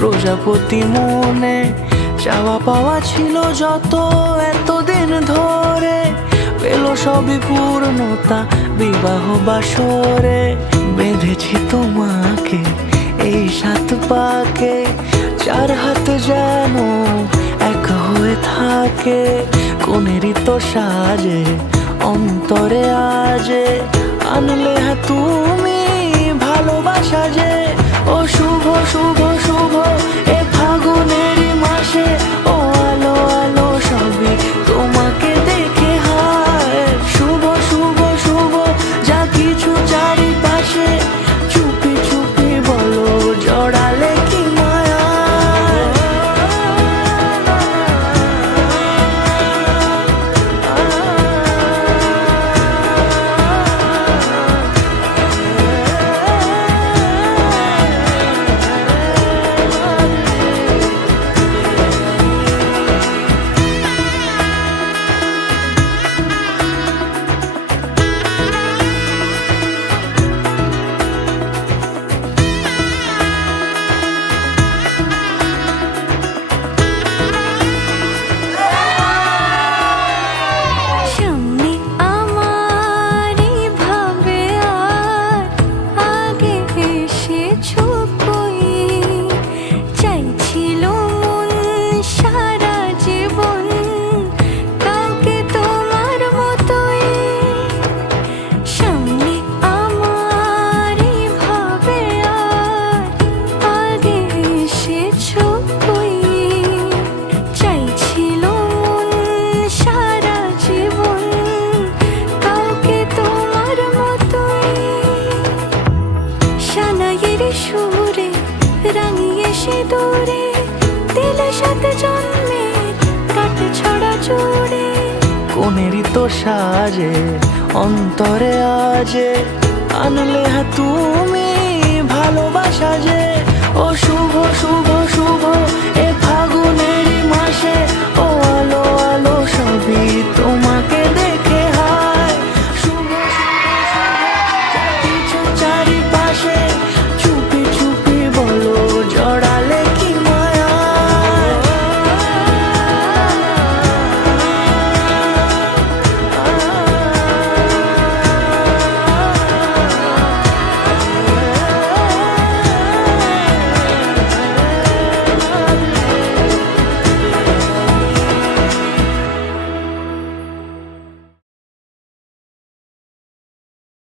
প্রজাপতি মনে চাওয়া পাওয়া ছিল যত এতদিন ধরে, পেল সবই পূর্ণতা বিবাহ বাসরে। বেঁধেছি তোমাকে এই 7 পাকে, 4 হাত যেন এক হয়ে থাকে। কোনেরই তো সাজে অন্তরে আজে, আনলে তুমি ভালোবাসা যে। ও শুভ শুভ শুভ এ ফাগুনেরই মাসে, ও আলো আলো সবই তোমাকে দেখে হায়। শুভ শুভ শুভ যা কিছু চারিপাশে, চুপি চুপি বলো জড়ালে কি মায়া। সুরে রাঙিয়ে সে দূরে দিলে 7 জন্মের কাট ছড়া জোড়ে। কোনেরই তো সাজে অন্তরে আজে, আনলে তুমি ভালোবাসা যে। ও শুভ শুভ শুভ